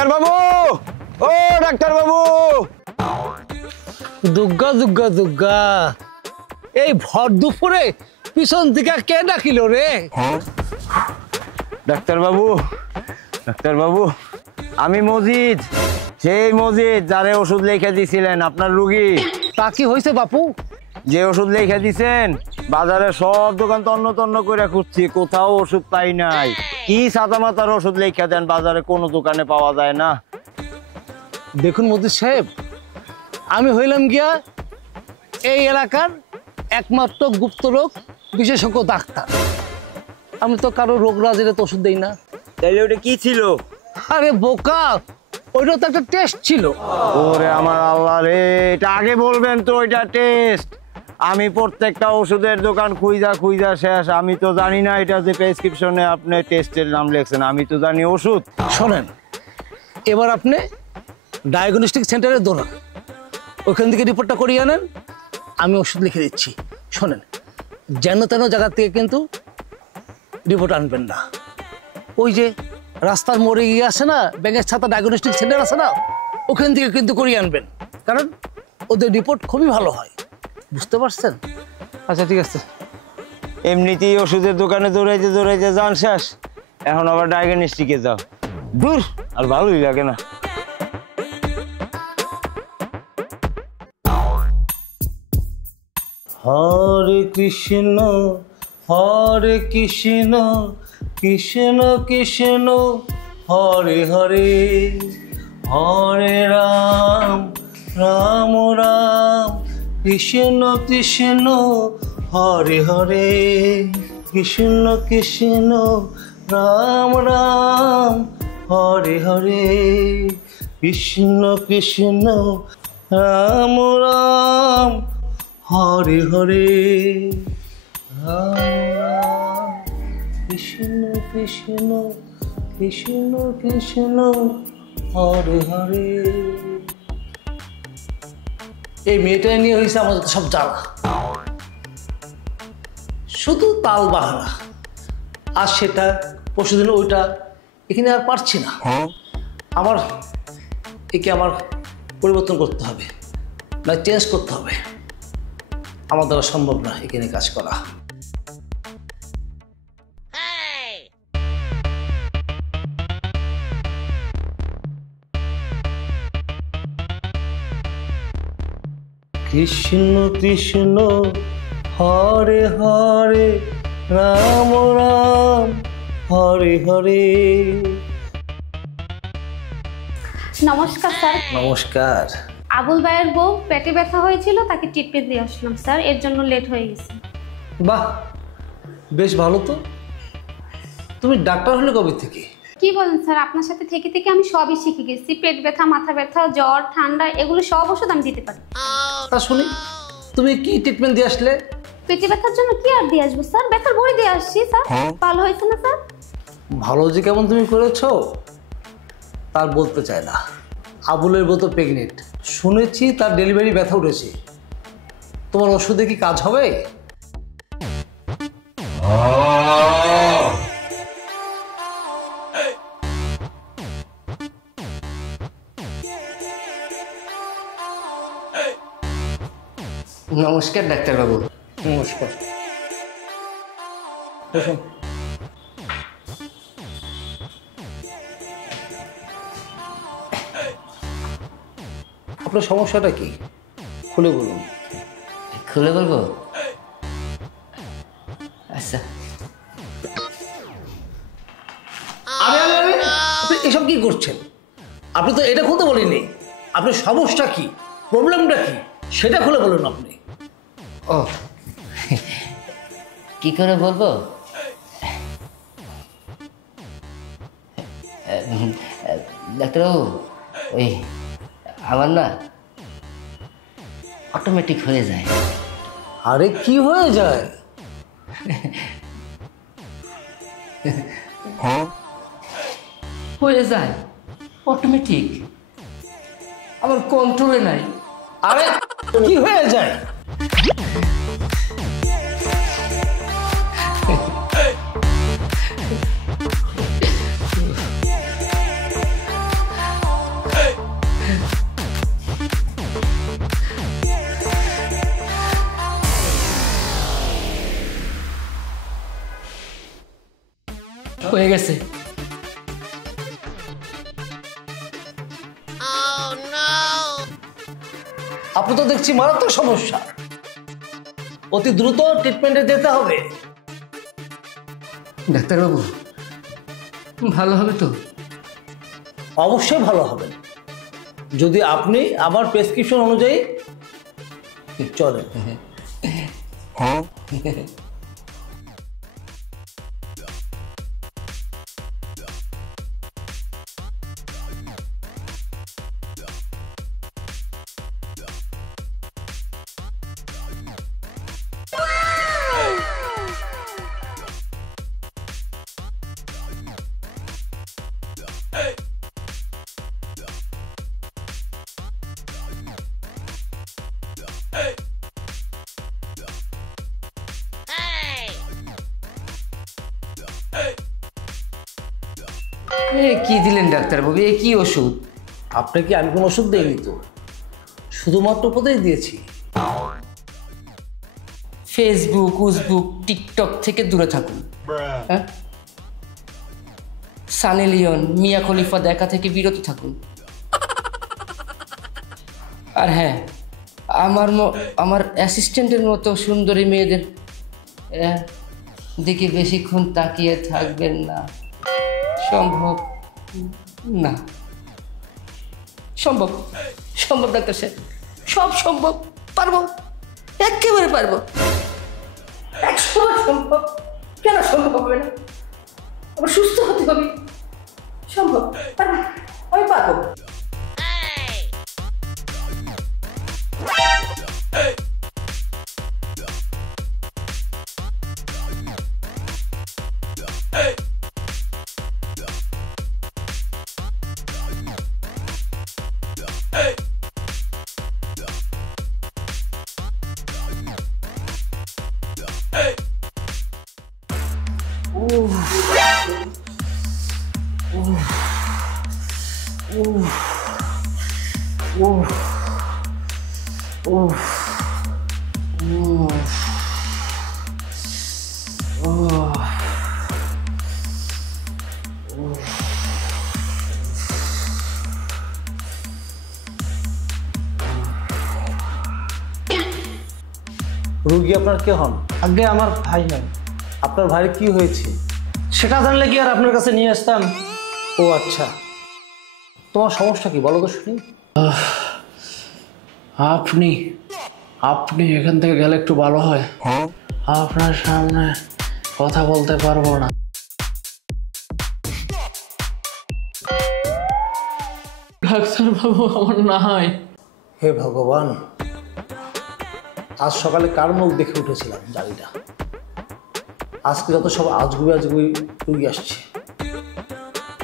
Doctor বাবু, ও doctor বাবু। দুর্গা দুর্গা দুর্গা, এই ভর দুপুরে পিছন থেকে কে ডাকিল রে? ডাক্তার বাবু, ডাক্তার বাবু, আমি মজিদ, সেই মজিদ যারে ওষুধ লিখে দিছিলেন আপনার রুগী। তা কি হয়েছে বাপু? যে ওষুধ লিখে দিছেন বাজারে সব দোকান তন্ন তন্ন করে খুঁজছি, কোথাও ওষুধ পাই নাই। কি সাদা মাতার ওষুধ লিখে দেন, বাজারে কোনো দোকানে পাওয়া যায় না। দেখুন মজিদ সাহেব, আমি হইলাম গিয়া এই এলাকার একমাত্র গুপ্ত রোগ বিশেষজ্ঞ ডাক্তার। আমি তো কারো রোগ রাজের তো ওষুধ দেই না। তাইলে ওটা কি ছিল? আরে বোকা, ওইটা তো একটা টেস্ট ছিল। ওরে আমার আল্লাহ রে, এটা আগে বলবেন তো ওইটা টেস্ট। আমি প্রত্যেকটা ওষুধের দোকান খুঁজা খুঁজা শেষ। আমি তো জানি না এটা যে প্রেসক্রিপশনে আপনি টেস্টের নাম লিখছেন, আমি তো জানি ওষুধ। শোনেন, এবার আপনি ডায়াগনস্টিক সেন্টারে দৌড়ান, ওইখান থেকে রিপোর্টটা করিয়ে আনেন, আমি ওষুধ লিখে দিচ্ছি। শোনেন, যেন তেন জায়গা থেকে কিন্তু রিপোর্ট আনবেন না। ওই যে রাস্তার মোড়ে গিয়ে আসে না ব্যাঙের ছাতা ডায়াগনস্টিক সেন্টার আছে না, ওখান থেকে কিন্তু করিয়ে আনবেন, কারণ ওদের রিপোর্ট খুবই ভালো হয়। বুঝতে পারছেন? আচ্ছা ঠিক আছে। এমনিতেই ওষুধের দোকানে দৌড়াইতে দৌড়াইতে যান শেষ, এখন আবার ডায়াগনস্টিকে যাও, দূর আর ভালোই লাগে না। হরে কৃষ্ণ কৃষ্ণ কৃষ্ণ হরে হরে, হরে রাম রাম রাম কৃষ্ণ কৃষ্ণ হরে হরে, কৃষ্ণ কৃষ্ণ রাম রাম হরে হরে, কৃষ্ণ কৃষ্ণ রাম রাম হরে হরে, রাম রাম কৃষ্ণ কৃষ্ণ কৃষ্ণ কৃষ্ণ হরে হরে। এই মেয়েটা নিয়ে হয়েছে আমাদের সব জ্বালা, শুধু তাল বাহানা, আর সেটা পরশুদিন ওইটা, এখানে আর পারছি না। আমার একে আমার পরিবর্তন করতে হবে, না চেঞ্জ করতে হবে। আমার দ্বারা সম্ভব না এখানে কাজ করা। কৃষ্ণ কৃষ্ণ হরে হরে, রাম রাম হরে হরে। নমস্কার স্যার। নমস্কার। আবুল ভাইয়ের বউ পেটে ব্যথা হয়েছিল, তাকে ট্রিটমেন্ট দিয়ে আসলাম স্যার, এর জন্য লেট হয়ে গেছে। বাহ, বেশ ভালো তো। তুমি ডাক্তার হলে কবে থেকে? কি বলেন স্যার, আপনার সাথে থেকে থেকে আমি সবই শিখে গেছি। পেট ব্যথা, মাথা ব্যথা, জ্বর, ঠান্ডা, এগুলো সব ওষুধ আমি দিতে পারি। তা শুনি, তুমি কি ট্রিটমেন্ট দিয়ে আসলে? পেটে ব্যথার জন্য কি আর দিয়ে আসবো স্যার, ব্যথার বড়ি দিয়ে আসছি স্যার। ভালো হয়েছে না স্যার? ভালো যে কেমন তুমি করেছো তার বলতে চাই না। আবুলের বউ তো প্রেগনেন্ট, শুনেছি তার ডেলিভারি ব্যথা উঠেছে। তোমার ওষুধে কি কাজ হবে? নমস্কার ডাক্তারবাবু। নমস্কার। আপনার সমস্যাটা কি খুলে বলুন। খুলে বলবো? আচ্ছা। আরে আরে আরে, আপনি এসব কি করছেন? আপনি তো এটা খুলতে বলিনি। আপনার সমস্যা কি, প্রবলেমটা কি, সেটা খুলে বলুন আপনি। ও, কি করে বলবো? ডাক্তারবাবু, ওই আমার না অটোমেটিক হয়ে যায়। আরে কি হয়ে যায়? হয়ে যায় অটোমেটিক, আমার কন্ট্রোলে নাই। আরে কি হয়ে যায়? হয়ে গেছে। আপনি তো দেখছি মারাত্মক সমস্যা, অতি দ্রুত ট্রিটমেন্টে যেতে হবে। ডাক্তারবাবু, ভালো হবে তো? অবশ্যই ভালো হবে যদি আপনি আমার প্রেসক্রিপশন অনুযায়ী চলেন। কি দিলেন ডাক্তারবাবু? এ কি ওষুধ? আপনাকে আমি কোনো ওষুধ দিইনি তো, শুধুমাত্র উপদেশ দিয়েছি। ফেসবুক, উসবুক, টিকটক থেকে দূরে থাকুন। হ্যাঁ, সানি লিওন, মিয়া খলিফা দেখা থেকে বিরত থাকুন। আর হ্যাঁ, আমার অ্যাসিস্ট্যান্টের মতো সুন্দরী মেয়েদের দিকে বেশিক্ষণ তাকিয়ে থাকবেন না। সম্ভব না। সম্ভব, সম্ভব ডাক্তার সাহেব, সব সম্ভব। পারবো, একেবারে পারবো। 100বার সম্ভব। কেন সম্ভব হবে না? আবার সুস্থ হতে হবে। সম্ভব, পারবো, আমি পারবো। রুগী আপনার কে হন? আগে আমার ভাই হয়। আপনার ভাইয়ের কি হয়েছে? সেটা জানলে কি আর আপনার কাছে নিয়ে আসতাম? ও আচ্ছা, তোমার সমস্যা কি বলো তো শুনি। আপনি এখান থেকে গেলে একটু ভালো হয়। আপনার সামনে কথা বলতে পারবো না। ডাক্তারবাবু, আমার না হয়। হে ভগবান, আজ সকালে কার মুখ দেখে উঠেছিলাম জানি না, আজকে যত সব আজগুবি আজগুবি রুগী আসছে।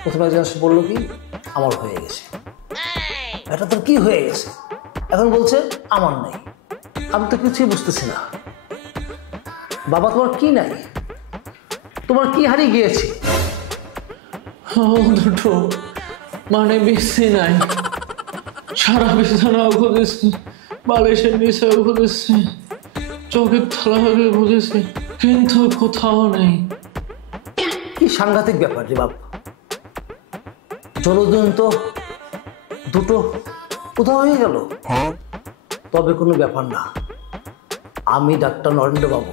প্রথমে একজন এসে বললো কি আমার হয়ে গেছে, এটা তোর কি হয়ে গেছে, এখন বলছে আমার নাই। আমি তো কিছুই বুঝতেছি না। বাবা তোমার কি নাই, তোমার কি হারিয়ে গিয়েছে? দুটো মানে বেশি নাই, সারা বিছানাও খুঁজেছি, বালিশের নিচেও খুঁজেছি, চোখের তলাভাবে খুঁজেছি, কিন্তু কোথাও নেই। কি সাংঘাতিক ব্যাপার রে বাবা, জলদিন তো দুটো কোথাও হয়ে গেল। তবে কোনো ব্যাপার না, আমি ডাক্তার নরেন্দ্র বাবু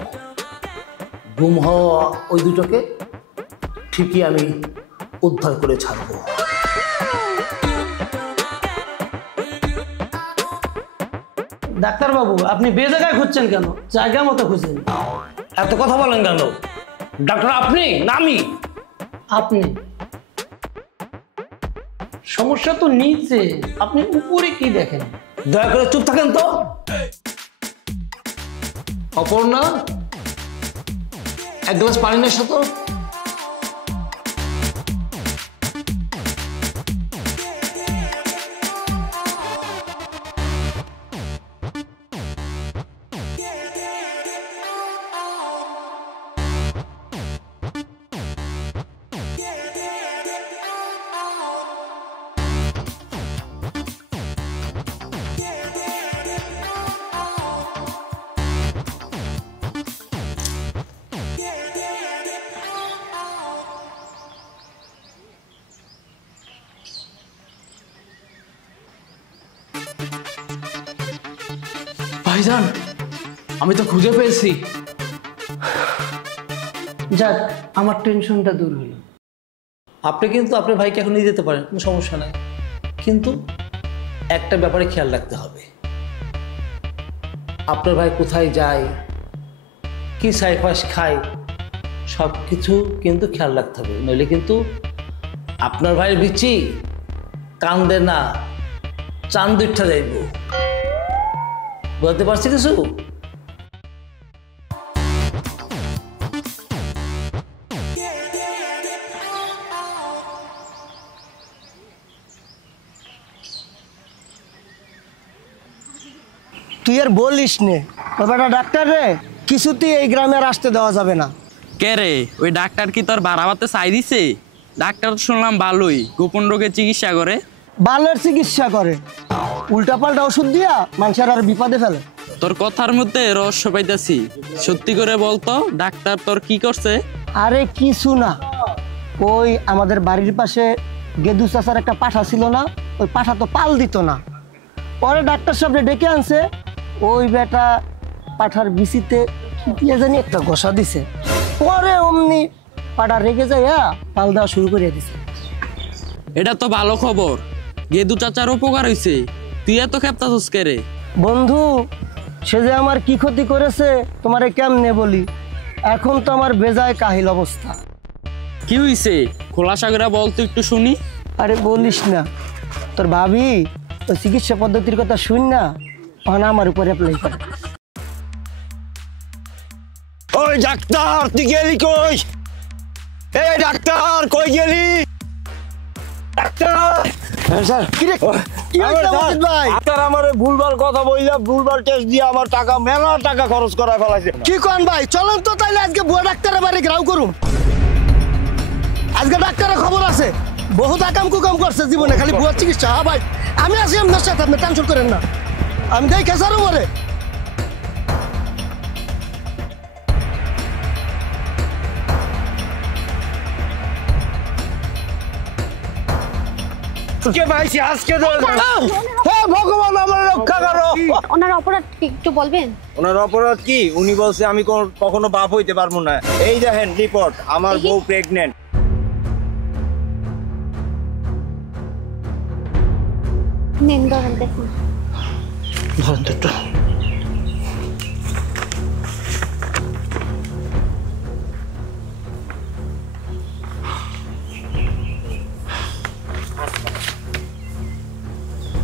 গুম হওয়া ওই দুটোকে ঠিকই আমি উদ্ধার করে ছাড়বো। ডাক্তারবাবু, আপনি বেজায়গায় খুঁজছেন কেন? জায়গা মতো খুঁজেন। এত কথা বলেন কেন? ডাক্তার আপনি না আমি? আপনি। সমস্যা তো নিচে, আপনি উপরে কি দেখেন? দয়া করে চুপ থাকেন তো। অপর্ণা, এক গ্লাস পানি নেই সাথে। ভাইজান, আমি তো খুঁজে পেয়েছি। যাক, আমার টেনশনটা দূর হলো। আপনি কিন্তু আপনার ভাইকে এখন নিয়ে যেতে পারেন, কোনো সমস্যা নাই, কিন্তু একটা ব্যাপারে খেয়াল রাখতে হবে। আপনার ভাই কোথায় যায়, কি সাইফাস খায়, সব কিছু কিন্তু খেয়াল রাখতে হবে, নইলে কিন্তু আপনার ভাইয়ের বিচি কান্দে না, চাঁদ উঠা যাইব। বুঝতে পারছি কিছু? তুই আর বলিস নে, ও বেটা ডাক্তার রে, কিছুতেই এই গ্রামে আর আসতে দেওয়া যাবে না। কে রে, ওই ডাক্তার কি তোর বাড়াবাতে চাই দিছে? ডাক্তার তো শুনলাম ভালোই, গোপন রোগের চিকিৎসা করে। বালের চিকিৎসা করে, উল্টাপাল্টা ওষুধ দিয়া মানুষের আর বিপদে ফেলে। তোর কথার মধ্যে রহস্য পাইতাছি, সত্যি করে বলতো ডাক্তার তোর কি করছে? আরে কিছু না, ওই আমাদের বাড়ির পাশে গেদু চাচার একটা পাঠা ছিল না, ওই পাঠা তো পাল দিত না, পরে ডাক্তার সাহেব ডেকে আনছে, ওই বেটা পাঠার বিচিতে কি দিয়ে জানি একটা ঘষা দিছে, পরে অমনি পাঠা রেগে যায় পাল দেওয়া শুরু করে দিছে। এটা তো ভালো খবর, গেদু চাচার উপকার হইছে। তুই এত খেপতাছিস কে রে? বন্ধু, সে যে আমার কি ক্ষতি করেছে তোমারে কেমনে বলি, এখন তো আমার বেজায় কাহিল অবস্থা। কি হইছে খোলাসা করে বল তো একটু শুনি। আরে বলিস না, তোর ভাবি ওই চিকিৎসা পদ্ধতির কথা শুন না, তখন আমার উপরে অ্যাপ্লাই করে। ওই ডাক্তার, তুই গেলি কই? এই ডাক্তার, কই গেলি? ডাক্তার, কি হয়েছে মজিদ ভাই? ডাক্তার আমারে ভুলভাল কথা বললা, ভুলভাল টেস্ট দিয়ে আমার টাকা, মেলা টাকা খরচ করা ফেলাইছে। কি কোন ভাই, চলেন তো তাইলে আজকে বুয়া ডাক্তারের বাড়ি গ্রাউ করুন। আজকে ডাক্তারের খবর আছে, বহুত আকাম কুকাম করছে জীবনে, খালি বুয়ার চিকিৎসা। হ্যাঁ ভাই, আমি আছি আপনার সাথে, আপনি টেনশন করেন না, আমি দেই কেসারও মরে। কে ভাইছি আজকে তো, হে ভগবান আমার রক্ষা করো। ওনার অপরাধ কি একটু বলবেন? ওনার অপরাধ কি? উনি বলছে আমি কখনো বাপ হইতে পারবো না। এই দেখেন রিপোর্ট, আমার বউ প্রেগনেন্ট। নেন ধরেন, দেখুন। ধরেন তো একটু।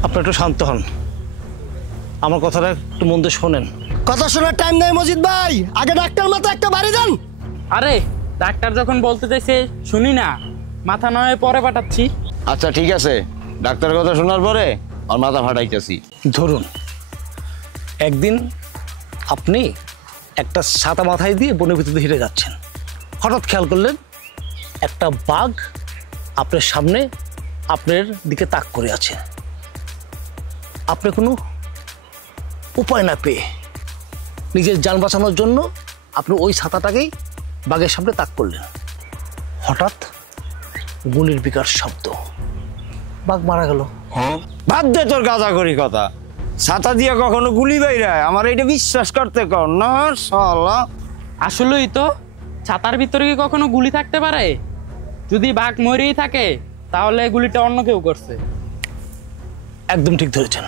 আপনার একটু শান্ত হন, আমার কথাটা একটু মন দিয়ে শোনেন। কথা শোনার টাইম নাই মজিদ ভাই, আগে ডাক্তার মাথা একটা বাড়ি দেন। আরে ডাক্তার যখন বলতে চাইছে শুনি না, মাথা নয় পরে পাঠাচ্ছি। আচ্ছা ঠিক আছে, ডাক্তার কথা শোনার পরে আমার মাথা ফাটাইতেছি। ধরুন, একদিন আপনি একটা ছাতা মাথায় দিয়ে বনের ভিতরে হেঁটে যাচ্ছেন, হঠাৎ খেয়াল করলেন একটা বাঘ আপনার সামনে আপনার দিকে তাক করে আছে। আপনি কোনো উপায় না পেয়ে নিজের যান বাঁচানোর জন্য আপনি ওই ছাতাটাকেই বাঘের সামনে তাক করলেন। হঠাৎ গুলির বিকট শব্দ, বাঘ মারা গেল। বাদ দে তোর গাঁজা করি কথা, ছাতা দিয়ে কখনো গুলি বাইরায়? আমার এটা বিশ্বাস করতে কর না শালা। আসলেই তো, ছাতার ভিতরে কি কখনো গুলি থাকতে পারে? যদি বাঘ মরেই থাকে তাহলে গুলিটা অন্য কেউ করছে। একদম ঠিক ধরেছেন,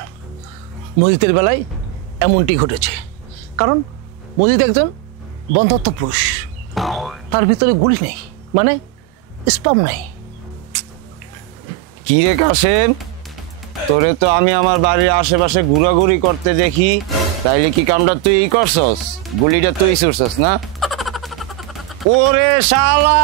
মজিদের বেলায় এমনটি ঘটেছে, কারণ মজিদ একজন বন্ধাত্ম পুরুষ, তার ভিতরে গুলি নেই, মানে স্পাম নেই। কি রে কাশেম, তোরে তো আমি আমার বাড়ির আশেপাশে ঘোরাঘুরি করতে দেখি, তাইলে কি কামটা তুই করছস? গুলিটা তুই ছুড়ছস না? ওরে শালা,